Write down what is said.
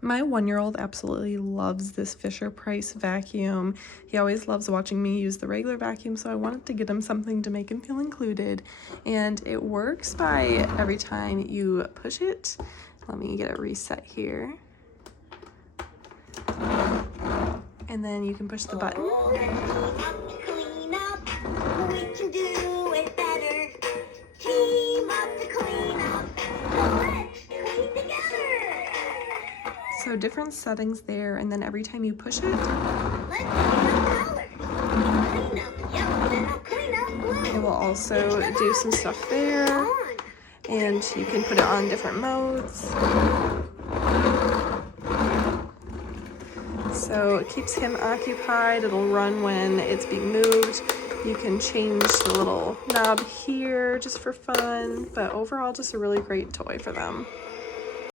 My 1-year-old absolutely loves this Fisher-Price vacuum. He always loves watching me use the regular vacuum, so I wanted to get him something to make him feel included. And it works by every time you push it. Let me get it reset here. And then you can push the button. Clean up, we can do it better. Team up to clean up, let's clean together. So different settings there, and then every time you push it, Let's clean up colors. Clean up yellow, then I'll clean up blue. it will also do some stuff there. And you can put it on different modes. So it keeps him occupied. It'll run when it's being moved. You can change the little knob here just for fun, but overall just a really great toy for them.